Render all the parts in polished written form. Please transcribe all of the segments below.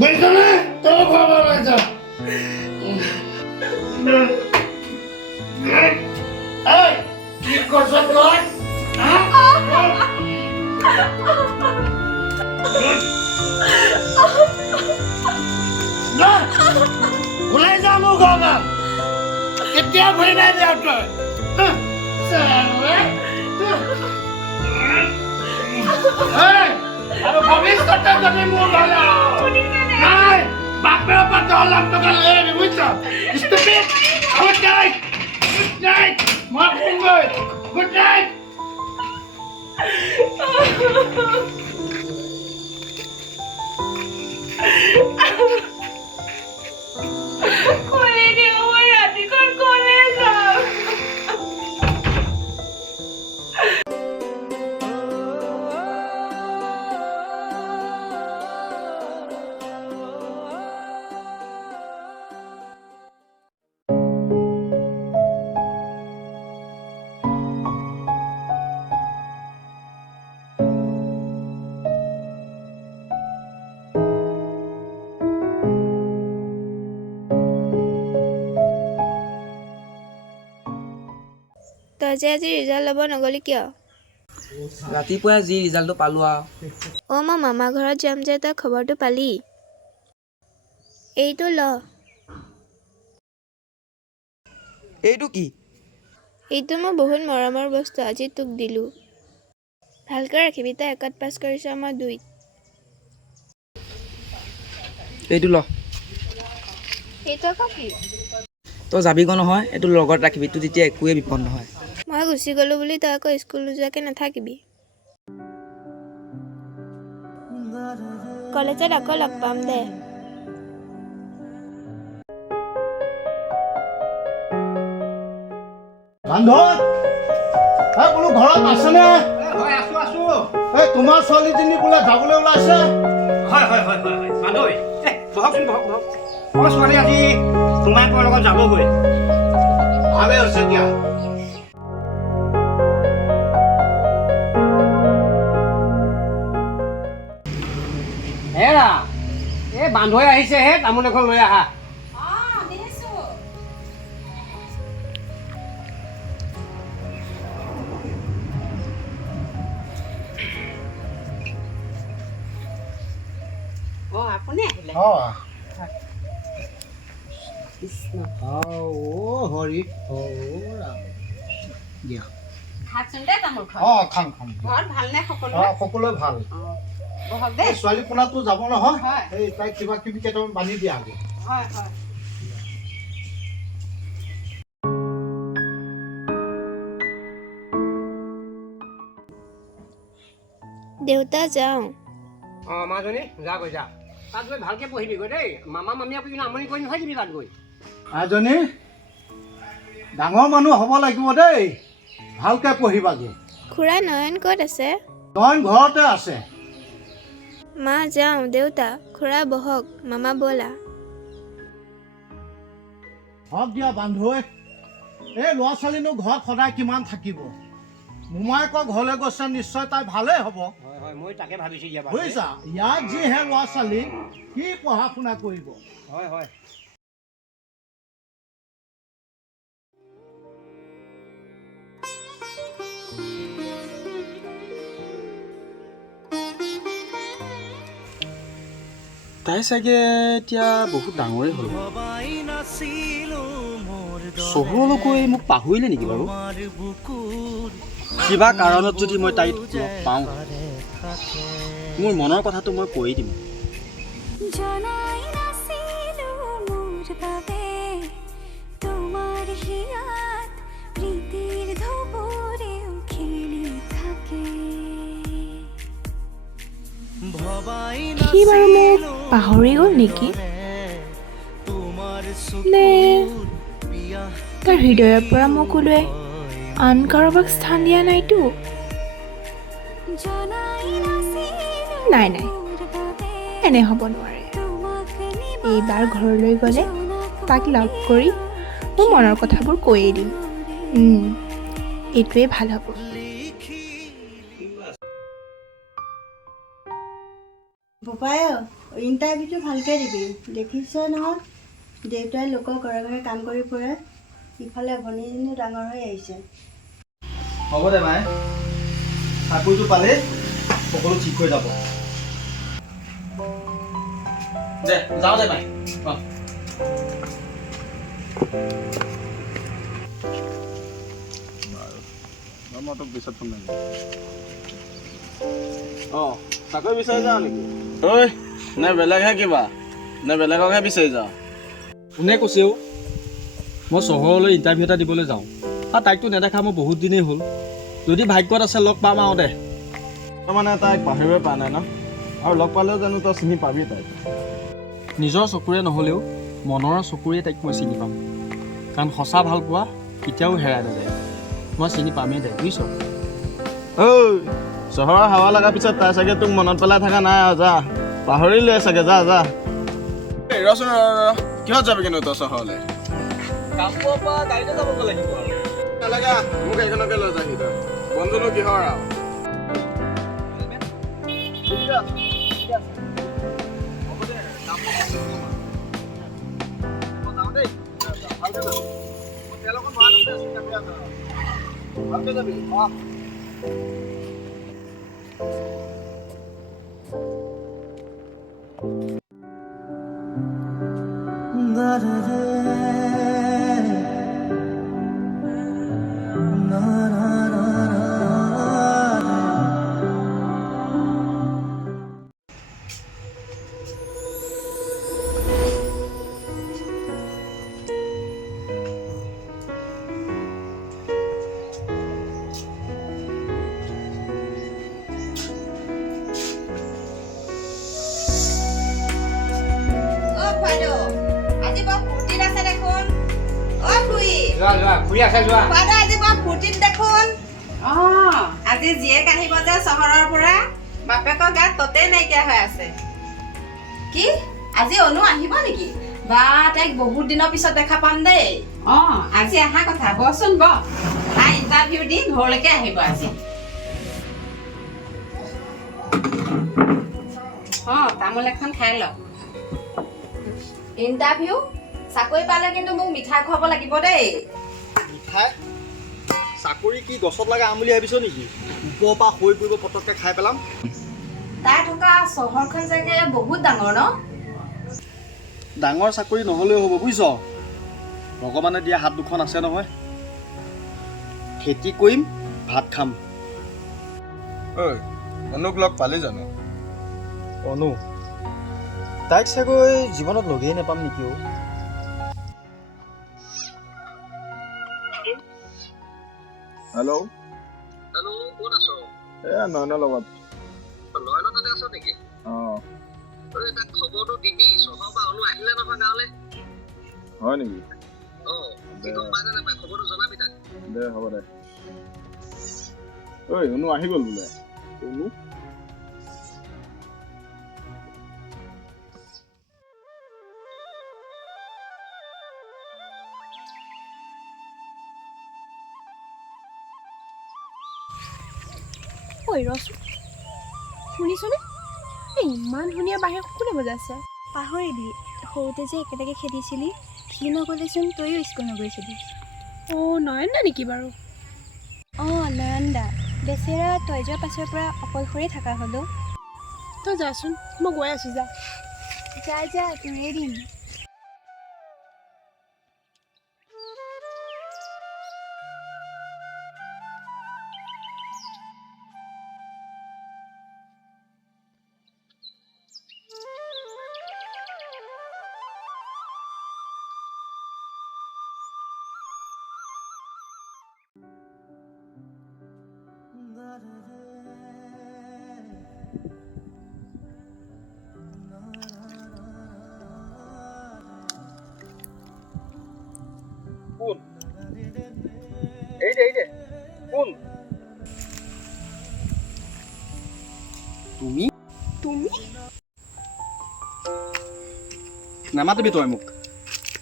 বুঝছনে তোৰ খবৰ হয়েছে কি কৰছ তোৰ ওলাই যা মোৰ ঘৰলৈ কেতিয়া ঘূৰি নাই দিয়া তই আৰু ভৱিষ্যতে যদি মোৰ ঘৰলৈ নাই বাপেৰ পৰা 10 লাখ টকা লৈ আহিবি বুজিছ ষ্টুপিড গুড নাইট মই শুনগৈ গুড নাইট কোলে দিও মই ৰাতিখন কোলে যাম তই যে আজি ৰিজাল্ট ল'ব নগলি কিয় ৰাতিপুৱা যি ৰিজাল্টটো পালোঁ আৰু অঁ মই মামা ঘৰত যাম যে তই খবৰটো পালি এইটো ল এইটো কি এইটো মোৰ বহুত মৰমৰ বস্তু আজি তোক দিলোঁ ভালকৈ ৰাখিবি তই 1ত পাছ কৰিছ মই 2ত এইটো ল এইটো আকৌ কি তই যাবিগৈ নহয় এইটো লগত ৰাখিবি তোৰ তেতিয়া একোৱে বিপদ নহয় মই গুচি গ'লোঁ বুলি তই আকৌ স্কুল নোযোৱাকৈ নাথাকিবি কলেজত আকৌ লগ পাম দে বান্ধৱ বোলো ঘৰত আছেনে হয় আছো আছো এই তোমাৰ ছোৱালীজনী বোলে যাবলৈ ওলাইছে হয় হয় হয় হয় বান্ধৱী বহকচোন বহক বহক মই ছোৱালী আজি তোমাকৰ লগত যাবগৈ ভালে হৈছে দিয়া হেৰা এই বান্ধৱী আহিছেহে তামোল এখন লৈ আহা আপুনি আহিলে হৰি ৰাম দিয়া খাচোন দে তামোলখন খাম খাম ঘৰত ভালনে সকলো সকলোৱে ভাল বহক দে ছোৱালী পোনাটো যাব নহয় হয়। এই তাইক কিবা কিবি কেইটামান বান্ধি দিয়া আগে হয় হয় দেউতা যাওঁ অঁ মাজনী যা গৈ যা তাত গৈ ভালকৈ পঢ়িবিগৈ দেই মামা মামীয়ে কিন্তু আমনি কৰি নহয় দিবি তাত গৈ আইজনী ডাঙৰ মানুহ হ'ব লাগিব দেই ভালকৈ পঢ়িবাগে খুৰা নয়ন ক'ত আছে নয়ন ঘৰতে আছে মা যাওঁ দেউতা খুৰা বহক মামা ব'লা হওক দিয়া বান্ধৈ এই ল'ৰা ছোৱালীনো ঘৰত সদায় কিমান থাকিব মোমায়েকৰ ঘৰলৈ গৈছে নিশ্চয় তাই ভালেই হ'ব হয় হয় মই তাকে ভাবিছোঁ দিয়া বুজিছা ইয়াত যিহে ল'ৰা ছোৱালী কি পঢ়া শুনা কৰিব হয় হয় তাই চাগে এতিয়া বহুত ডাঙৰেই হ'ল চহৰলৈকৈ মোক পাহৰিলে নেকি বাৰু কিবা কাৰণত যদি মই তাইক লগ পাওঁ মোৰ মনৰ কথাটো মই কৈ দিম সি বাৰু মোক পাহৰি গ'ল নেকি নে তাৰ হৃদয়ৰ পৰা মোক ওলোৱাই আন কাৰোবাক স্থান দিয়া নাইতো নাই নাই এনে হ'ব নোৱাৰে এইবাৰ ঘৰলৈ গ'লে তাক লগ কৰি মোৰ মনৰ কথাবোৰ কৈয়ে দিম এইটোৱে ভাল হ'ব বোপাই ইণ্টাৰভিউটো ভালকৈ দিবি দেখিছ নহয় দেউতাই লোকৰ ঘৰে ঘৰে কাম কৰি ফুৰে ইফালে ভনীজনীও ডাঙৰ হৈ আহিছে হ'ব দে মায়ে চাকৰিটো পালে সকলো ঠিক হৈ যাব দে যাওঁ দে মায়ে মই তোক পিছত ফোন মাৰিম চাকৰি বিচাৰি যাওঁ নেকি ঐ নে বেলেগহে কিবা নে বেলেগকহে বিচাৰি যাওঁ কোনে কৈছেও মই চহৰলৈ ইণ্টাৰভিউ এটা দিবলৈ যাওঁ আৰু তাইকতো নেদেখা মই বহুত দিনেই হ'ল যদি ভাগ্যত আছে লগ পাম আৰু দে তই মানে তাইক পাহৰিবই পৰা নাই ন আৰু লগ পালেও জানো তই চিনি পাবি তাইক নিজৰ চকুৰে নহ'লেও মনৰ চকুৰে তাইক মই চিনি পাম কাৰণ সঁচা ভাল পোৱা কেতিয়াও হেৰাই নাযায় মই চিনি পামেই দে বুজিছ ঐ চহৰৰ হাৱা লগাৰ পিছত তাই চাগে তোক মনত পেলাই থকা নাই আৰু যা পাহৰিলে চাগে যা যা ৰচোন কিহত যাবি কিন্তু তই চহৰলৈ কামপুৰৰ পৰা গাড়ীতে যাব লাগিব আৰু নালাগে মোক এইখনকে লৈ যাহি তই বন্ধুনো কিহৰ আৰু ভালকে যাবি আজি বৰ ফূৰ্তিত আছে দেখোন ফুৰি আছে যোৱা আজি বৰ ফূৰ্তিত দেখোন আজি জীয়েক আহিব যে চহৰৰ পৰা বাপেকৰ গাত ততেই নাইকিয়া হৈ আছে কি আজি অনু আহিব নেকি বা তাইক বহুত দিনৰ পিছত দেখা পাম দেই আজি অহা কথা বচোন ব তাই ইণ্টাৰভিউ দি ঘৰলৈকে আহিব আজি তামোল এখন খাই ল ইণ্টাৰভিউ চাকৰি পালে কিন্তু মোক মিঠাই খুৱাব লাগিব দেই মিঠাই চাকৰি কি গছত লগা আম বুলি ভাবিছ নেকি ওপৰৰ পৰা হৈ পৰিব পটককৈ খাই পেলাম তাই থকা চহৰখন চাগে বহুত ডাঙৰ ন ডাঙৰ চাকৰি নহ'লেও হ'ব বুজিছ ভগৱানে দিয়া হাত দুখন আছে নহয় খেতি কৰিম ভাত খাম ঐ অনুক লগ পালি জানো অনু তাইক চাগৈ জীৱনত লগেই নাপাম নেকি হেল্ল' ক'ত আছ নয়নৰ লগত নয়নৰ তাতে আছ নেকি তাক খবৰটো দিবি চহৰৰ পৰা অনু আহিলে নহয় গাঁৱলৈ হয় নেকি গম পাই নাপায় খবৰটো জনাবি তাক দে হ'ব দে ঐ অনু আহি গ'ল বোলে অনু ঐ ৰচোন শুনিছনে এই ইমান ধুনীয়া বাহিৰত কোনে বজাইছে পাহৰিবি সৰুতে যে একেলগে খেলিছিলি সি নগ'লেচোন তইও স্কুল নগৈছিলি নয়ন দা নেকি বাৰু নয়ন দা বেচেৰা তই যোৱাৰ পাছৰ পৰা অকলশৰে থকা হ'লো তই যাচোন মই গৈ আছোঁ যা যা তোৰে দিম কোন এই দে কোন তুমি নামাতিবি তই মোক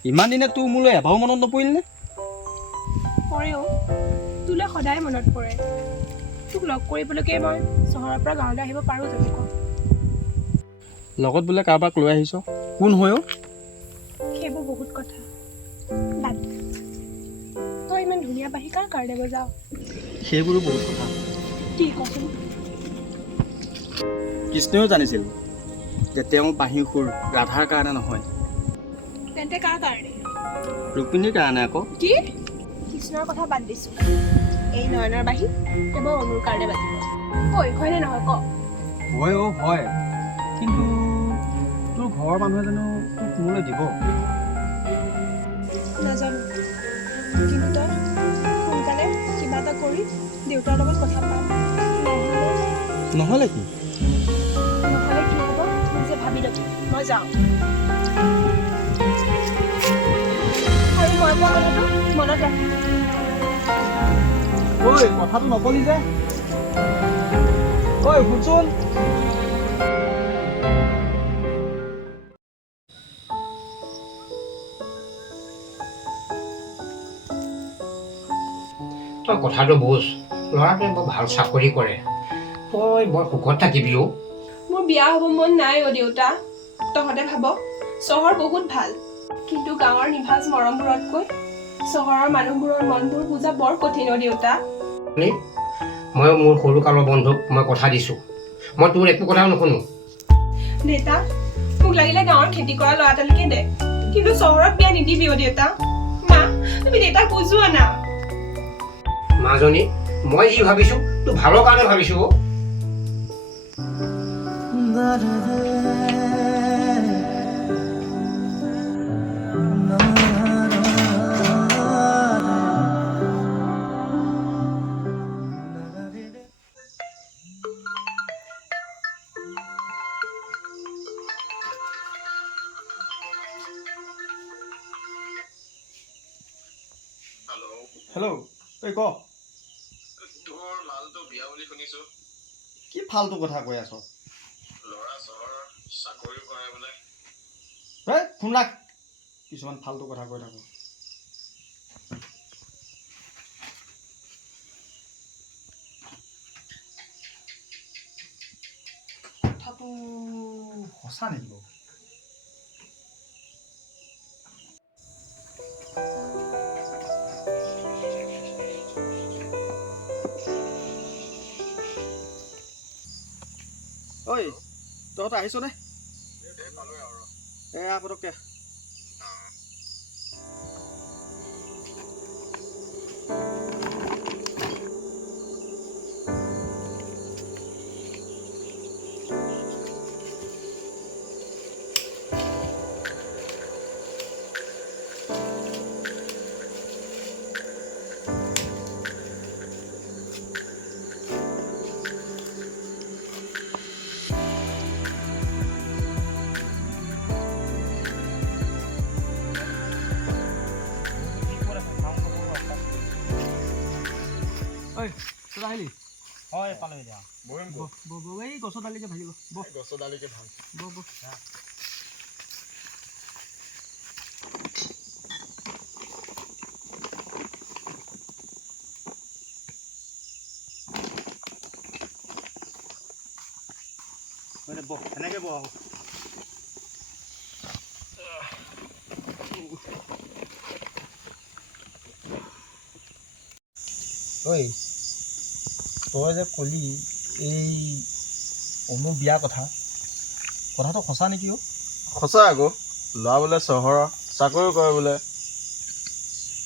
ইমান দিনে তোৰ মোলৈ এবাৰো মনত নপৰিলনে পৰেও তোলৈ সদায় মনত পৰে তোক লগ কৰিবলৈকে মই চহৰৰ পৰা গাঁৱলৈ আহিব পাৰোঁ জানো ক লগত বোলে কাৰোবাক লৈ আহিছ কোন হয় অ' সেইবোৰ বহুত কথা বাদ দে। তই ইমান ধুনীয়া বাঁহী কাৰ কাৰণে বজাৱ? সেইবোৰো বহুত কথা কি কচোন? কৃষ্ণইও জানিছিল যে তেওঁৰ বাঁহীৰ সুৰ ৰাধাৰ কাৰণে নহয়, তেন্তে কাৰ কাৰণে? ৰুক্মিণীৰ কাৰণে আকৌ। কি? কৃষ্ণৰ কথা বাদ দিছোঁ, এই নয়নৰ বাঁহী কেৱল অনুৰ কাৰণে বাজিব। ঐ হয়নে নহয় ক? হয় অ' হয়, কিন্তু তোৰ ঘৰৰ মানুহে জানো তোক কোনলৈ দিব? নাজানো, কিন্তু তই সোনকালে কিবা এটা কৰি দেউতাৰ লগত কথা পাম। নহ'লে কি? নহ'লে কি হ'ব নিজে ভাবি ল'বি। মই যাওঁ। আৰু মই কোৱা কথাটো মনত ৰাখি। ঐ কথাটো নকলি যে। ঐ শুনচোন। তই কথাটো বুজ, ল'ৰাটোৱে বৰ ভাল চাকৰি কৰে, তই বৰ সুখত থাকিবি অ'। মোৰ বিয়া হ'ব মন নাই অ' দেউতা। তহঁতে ভাব চহৰ বহুত ভাল, কিন্তু গাঁৱৰ নিভাঁজ মৰমবোৰতকৈ চহৰৰ মানুহবোৰৰ মনবোৰ বুজা বৰ কঠিন অ' দেউতা। মই মোৰ সৰুকালৰ বন্ধুক মই কথা দিছোঁ, মই তোৰ একো কথাও নুশুনো। দেউতা মোক লাগিলে গাঁৱৰ খেতি কৰা ল'ৰা এটালৈকে দে, কিন্তু চহৰত বিয়া নিদিবি অ' দেউতা। মা তুমি দেউতাক বুজোৱা না। মাজনী, মই যি ভাবিছোঁ তোৰ ভালৰ কাৰণে ভাবিছোঁ অ'। হেল্ল' ঐ ক তোৰ মালটো বিয়া বুলি শুনিছো। কি ফাল্টু কথা কৈ আছ? ল'ৰা চহৰ চাকৰি কৰে বোলে। ফোন ৰাখ, কিছুমান ফাল্টু কথা কৈ থাকো। কথাটো সঁচা নেকি বাৰু? ঐ তহঁত আহিছনে? এয়া পটককে। ঐ তই আহিলি? হয় পালোঁ এতিয়া। এই গছৰ ডালিকে ভাগিব। গছৰ ডালিকে ভাল। বহ এনেকে বহ আৰু। ঐ তই যে কলি এই অনু বিয়া কথাটো সঁচা নেকি অ'? সঁচা আকৌ, ল'ৰা বোলে চহৰৰ চাকৰি কৰে বোলে।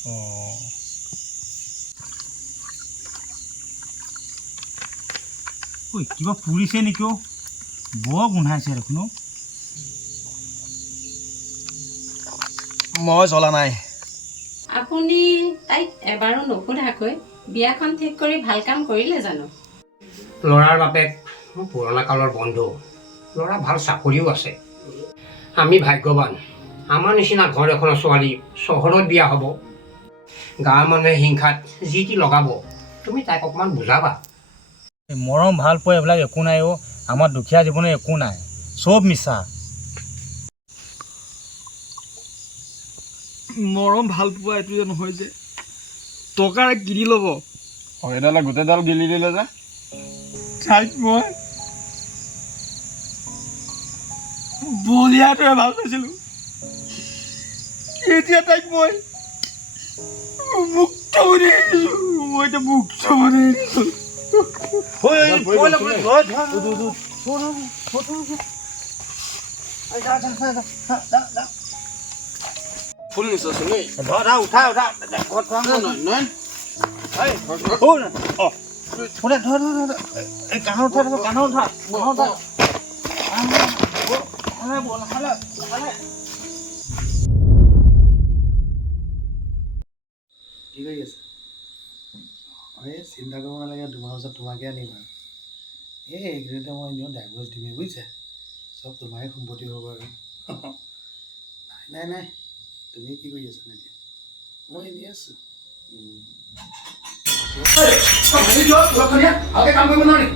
অঁ ঐ কিবা পুৰিছে নেকি অ'? বৰ গোন্ধাইছে দেখোন অ'। মই জ্বলা নাই। আপুনি তাইক এবাৰো নুসুধাকৈ বিয়াখন ঠিক কৰি ভাল কাম কৰিলে জানো? ল'ৰাৰ বাপেক মোৰ পুৰণা কালৰ বন্ধু, ল'ৰা ভাল চাকৰিও আছে। আমি ভাগ্যৱান, আমাৰ নিচিনা ঘৰ এখনৰ ছোৱালী চহৰত বিয়া হ'ব। গাঁৱৰ মানুহে হিংসাত যি টি লগাব, তুমি তাইক অকণমান বুজাবা। মৰম ভাল পোৱা এইবিলাক একো নাই অ'। আমাৰ দুখীয়া জীৱনে একো নাই, চব মিছা। মৰম ভাল পোৱা এইটো যে নহয় যে টকাৰে কিনি ল'ব। সেইডালে গোটেইডাল গিলি দিলে যে। ঠাইত মই বলিয়াটোৱে ভাল পাইছিলোঁ এতিয়া তাইক মই মুক্ত কৰি আহিছোঁ মই এতিয়া মুক্ত কৰি আহিছোঁ ফুল নিচাচোন দেই উঠা কি কৰি আছে এই চিন্তা কৰিব নালাগে 2 মাহৰ পিছত তোমাকে আনিম আৰু এইকেইদিনতে মই এনেও ডাইভৰ্চ দিমেই বুজিছে চব তোমাৰে সম্পত্তি হ'ব আৰু নাই তুমি কি কৰি আছা এতিয়া মই এনেই আছোঁ ভালকে কাম কৰিব নোৱাৰি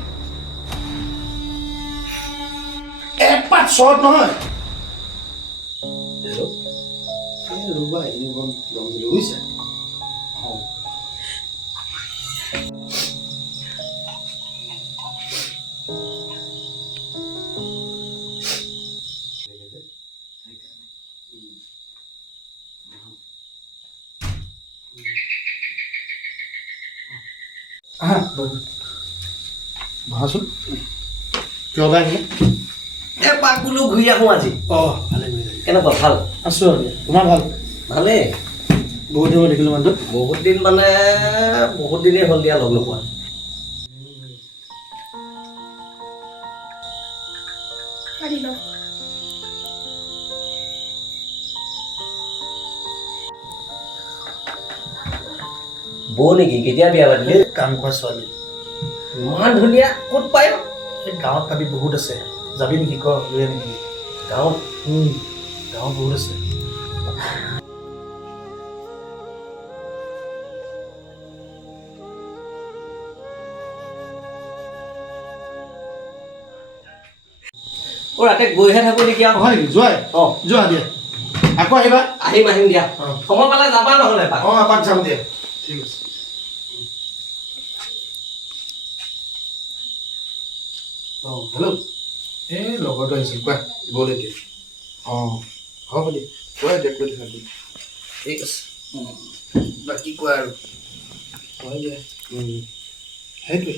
এক পাত শ্বৰ্ট নহয় হেল্ল' ৰ'বা ইউনিফৰ্ম লম দিলোঁ বুজিছে বহাচোন কিয় বা আহিলে এপাক বোলো ঘূৰি আহোঁ আজি ভালে কৰিলে কেনেকুৱা ভাল আছোঁ আৰু তোমাৰ ভাল ভালেই বহুত দিন মই দেখিলোঁ মানুহটো বহুত দিন মানে বহুত দিনেই হ'ল দিয়া লগ নোপোৱা বৌ নেকি কেতিয়া বিয়া পাতিলি কাম কৰা ছোৱালী ইমান ধুনীয়া ক'ত পায় এই গাঁৱত পাবি বহুত আছে যাবি নেকি ক লৈ নেকি গাঁৱত গাঁৱত বহুত আছে ৰাতে গৈহে থাকোঁ নেকি আৰু হয় নেকি যোৱাই যোৱা দিয়া আকৌ আহিবা আহিম দিয়া সময় পালে যাবা নহ'লে এপাক এপাক যাম দিয়া ঠিক আছে হেল্ল' এই লগৰটো আহিছিল কোৱা ব'ল এতিয়া হ'ব দিয়া কোৱা এতিয়া কৈ থাকা ঠিক আছে বাকী কোৱা আৰু হয় দিয়া সেইটোৱে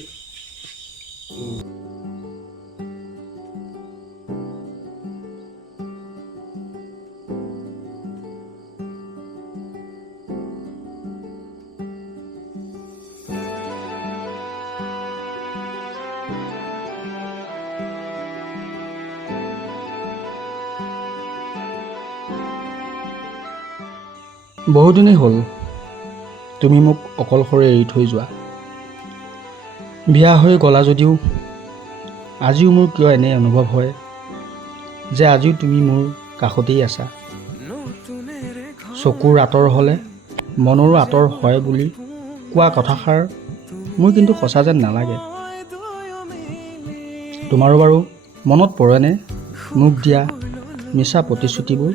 বহুদিনেই হ'ল তুমি মোক অকলশৰে এৰি থৈ যোৱা বিয়া হৈ গ'লা যদিও আজিও মোৰ কিয় এনে অনুভৱ হয় যে আজিও তুমি মোৰ কাষতেই আছা চকুৰ আঁতৰ হ'লে মনৰো আঁতৰ হয় বুলি কোৱা কথাষাৰ মোৰ কিন্তু সঁচা যেন নালাগে তোমাৰো বাৰু মনত পৰেনে মোক দিয়া মিছা প্ৰতিশ্ৰুতিবোৰ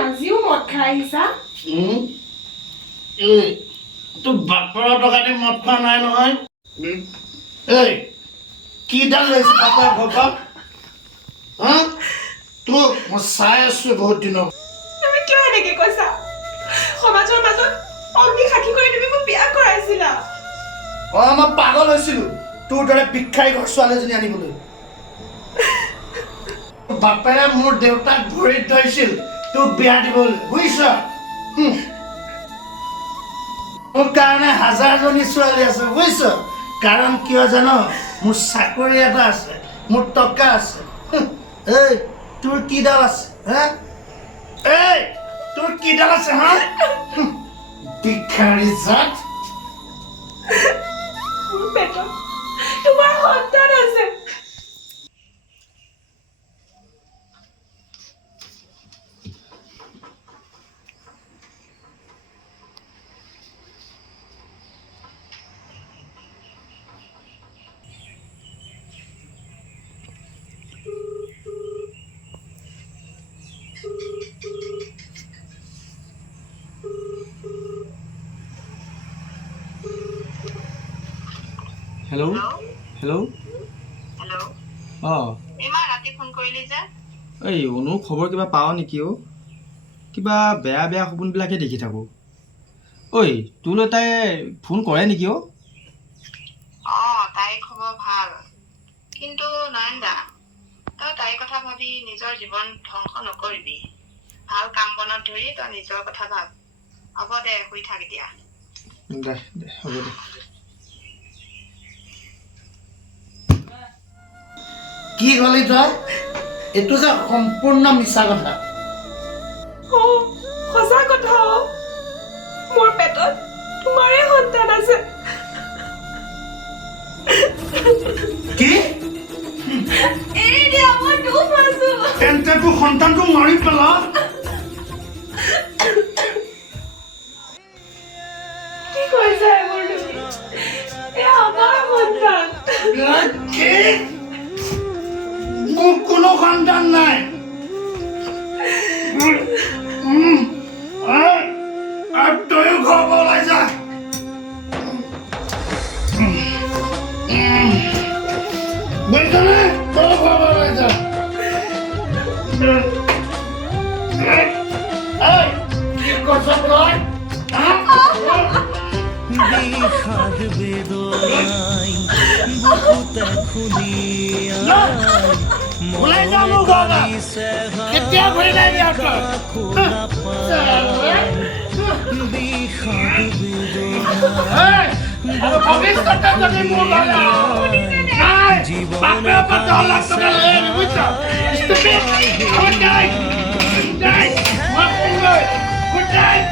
আজিও মদ খাই আহিছা তোৰ বাপৰ টকা দি মদ খোৱা নাই নহয় এই কিডাল লৈছে বাপৰ ঘৰক তোক মই চাই আছো বহুত দিনৰ তুমি কিয় এনেকে কৈছা সমাজৰ মাজত অগ্নি সাক্ষী কৰি তুমি মোক বিয়া কৰাইছিলা মই পাগল হৈছিলো তোৰ দৰে ভিক্ষাৰী ঘৰ ছোৱালীজনী আনিবলৈ বাপেৰে মোৰ দেউতাক ভৰিত ধৰিছিল তোক বিয়া দিবলৈ বুজিছ মোৰ কাৰণে হাজাৰজনী ছোৱালী আছে বুজিছ কাৰণ কিয় জানো মোৰ চাকৰি এটা আছে মোৰ টকা আছে এই তোৰ কিডাল আছে হা এই তোৰ কিডাল আছে হা ভিক্ষাৰী জাত মোৰ পেটত তোমাৰ সন্তান আছে হেল্ল' হেল্ল' অঁ এই অনুৰ খবৰ কিবা পাৱ নেকি অ' কিবা বেয়া বেয়া সপোনবিলাকে দেখি থাকোঁ। ঐ তোলৈ তাই ফোন কৰে নেকি অ'? তাইৰ খবৰ ভাল, কিন্তু নয়ন দা, তই তাইৰ কথা ভাবি নিজৰ জীৱন ধ্বংস নকৰিবি। ভাল কাম বনত ধৰি তই নিজৰ কথা ভাব। হ'ব দে, শুই থাক এতিয়া। দে দে হ'ব দে। কি ক'লি তই? এইটো যে সম্পূৰ্ণ মিছা কথা। সঁচা কথা মোৰ পেটত তোমাৰে সন্তান আছে। কি? এৰি দিয়া, মই দুখ পাইছো। তেন্তে তোৰ সন্তানটো মাৰি পেলা। কি কৈছা এইবোৰ তুমি? এয়া আমাৰ সন্তান। কি? মোৰ কোনো সন্তান নাই। আৰু তইও ঘৰ ওলাই যা। বুজিছনে? তই ঘৰ ওলাই যা। কি কৈছ তই? ওলাই যা মোৰ ঘৰ। কেতিয়া ঘূৰি নাহিবি আৰু তই? আৰু ভৱিষ্যতে যদি মোৰ ঘৰলৈ আহ, নাই, বাপেৰ পৰা 10 লাখ টকা লৈ আহিবি, বুজিছ? Stupid! Good night! Good night! মই শুমগৈ। Good night!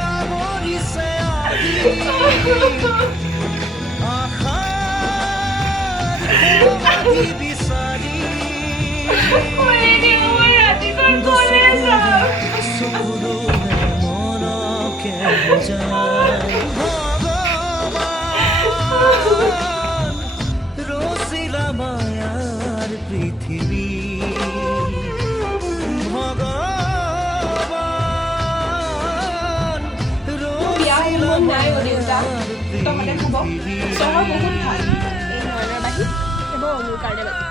বিয়া হ'ব মন নাই অ' দেউতা। তহঁতে ভাব, চহৰ বহুত ভাল। এই নয়নৰ বাহিৰ কেৱল অনুৰ কাৰণে বাকী।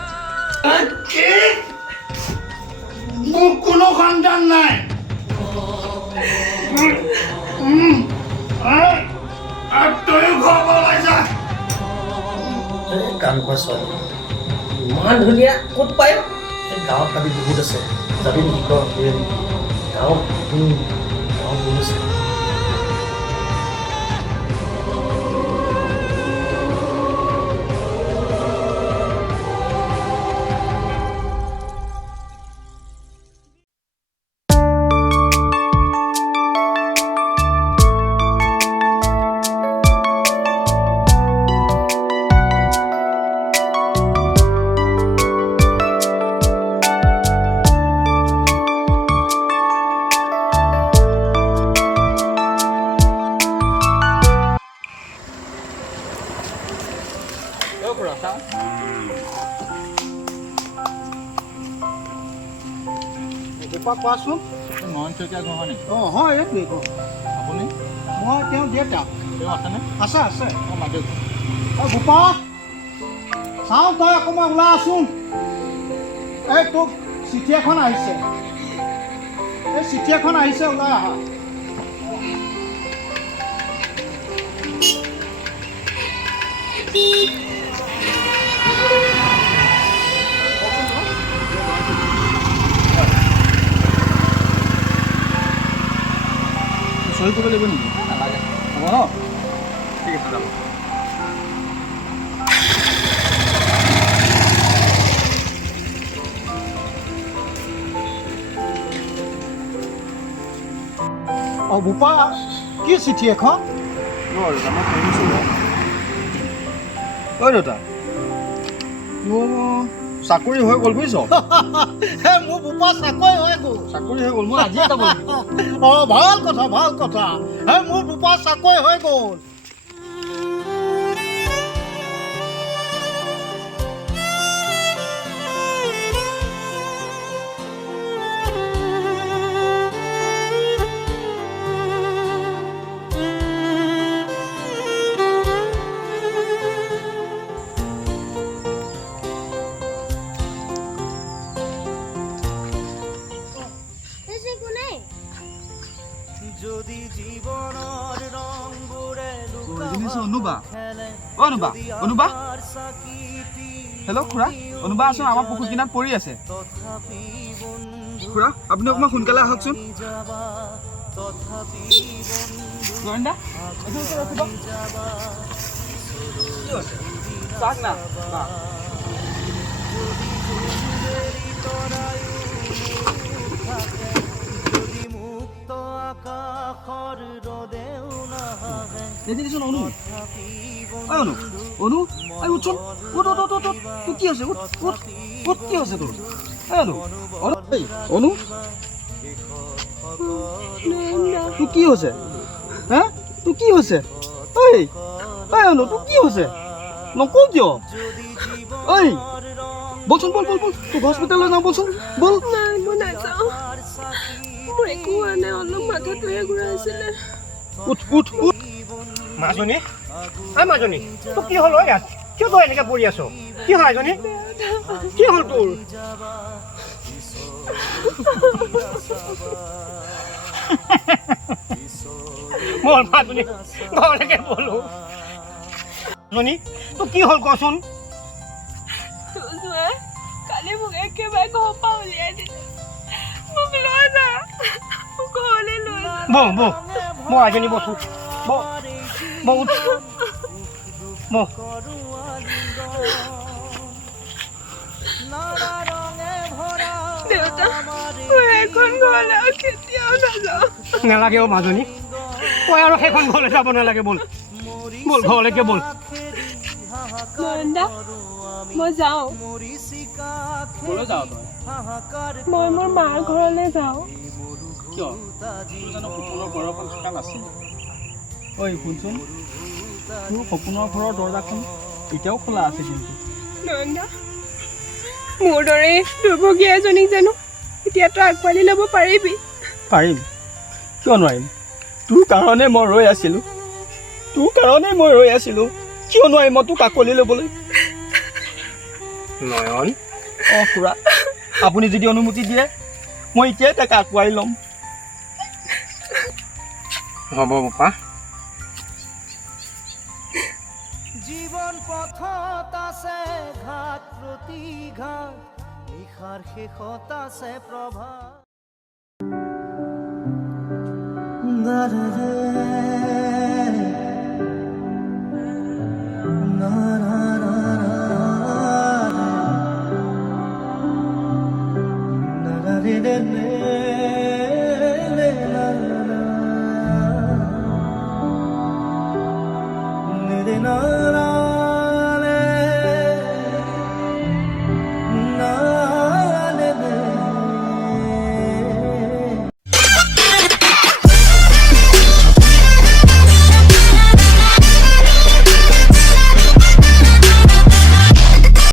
কি? মোৰ কোনো সন্তান নাই। আৰু তইও ঘৰ ওলাই যা। কাম কৰা ছোৱালী ইমান ধুনীয়া, ক'ত পায়? গাঁৱত ভাবি বহুত আছে, যাবি নেকি? গাঁৱত বহুত আছে। কোৱাচোন। নয়ন শইকীয়া ঘৰ হয় নেকি? অঁ হয়, এইটোৱেই ঘৰ। আপুনি? মই তেওঁ দেউতা। তেওঁ আছেনে? আছে আছে। অঁ মাতিয়ক। অ' ভূপা, চাওঁ তই অকণমান ওলাই আছোন। এই তোক চিঠি এখন আহিছে, এই চিঠি এখন আহিছে, ওলাই আহা। চহী কৰিব লাগিব নেকি? নালাগে। হ'ব ন? ঠিক আছে যাব। অঁ ভূপা, কি চিঠি এখন? দেউতা মই পঢ়িছোঁ। ঐ দেউতা, মোৰ চাকৰি হৈ গ'ল বুজিছ? মোৰ ভূপা চাকৰি হৈ গ'ল। চাকৰি হৈ গ'ল, মই আজিয়ে যাব লাগিব। অঁ ভাল কথা, ভাল কথা। মোৰ ভূপা চাকৰি হৈ গ'ল। দেখিছোঁ অনুবা অ অনুবা অনুবা হেল্ল' খুৰা অনুবা আছোন আমাৰ পুখুৰী কিনাৰত পৰি আছে খুৰা আপুনি অকণমান সোনকালে আহকচোন নয়নদা চাওক না দেখিছোন অনু অনু অনু আই উঠোন উঠ উঠ উঠ উঠ তোৰ কি হৈছে উঠ উঠ উঠ কি হৈছে তোৰ অনু অনু অনু তোৰ কি হৈছে হা তোৰ কি হৈছে ঐ ঐ অনু তোৰ কি হৈছে নকওঁ কিয় ঐ বলচোন বল বল বল তোক হস্পিটেললৈ যাওঁ বলচোন বল নাই মই নাযাওঁ মোৰ একো হোৱা নাই অলপ মাথাটোহে ঘূৰাইছিলে উঠ উঠ উঠ মাজনী মাজনী তোৰ কি হ'ল ইয়াত কিয় তই এনেকৈ পৰি আছ কি হ'ল এজনী কি হ'ল তোৰ বল মাজনী ঘৰলৈকে বলো মাজনী তোৰ কি হ'ল কচোন কালি মোক একেবাৰে ঘৰৰ পৰা উলিয়াই দিলে মোক লৈ যা মোক ঘৰলৈ লৈ যা বৌ মই এজনী বচো বৌ উঠ বৌ দেউতা মই এখন ঘৰলৈ আৰু কেতিয়াও নাযাওঁ নালাগে অ' মাজনী মই আৰু সেইখন ঘৰলৈ যাব নালাগে বল বল ঘৰলৈকে বল নয়নদা মই যাওঁ ক'লৈ যাওঁ তই মই মোৰ মাৰ ঘৰলৈ যাওঁ কিয় তোৰ জানো সপোনৰ ঘৰখন থকা নাছিল ঐ শুনচোন তোৰ সপোনৰ ঘৰৰ দৰজাখন এতিয়াও খোলা আছে কিন্তু নয়নদা মোৰ দৰে দুৰ্ভগীয়া এজনীক জানো এতিয়াতো আগবাঢ়ি ল'ব পাৰিবি পাৰিম কিয় নোৱাৰিম তোৰ কাৰণে মই ৰৈ আছিলোঁ কিয় নোৱাৰিম মই তোক আঁকোৱালি ল'বলৈ নয়ন অঁ খুৰা আপুনি যদি অনুমতি দিয়ে মই এতিয়াই তাক আঁকোৱালি ল'ম হ'ব বোপা জীৱন পথত আছে ঘাট প্ৰতিঘাট নিশাৰ শেষত আছে প্ৰভাত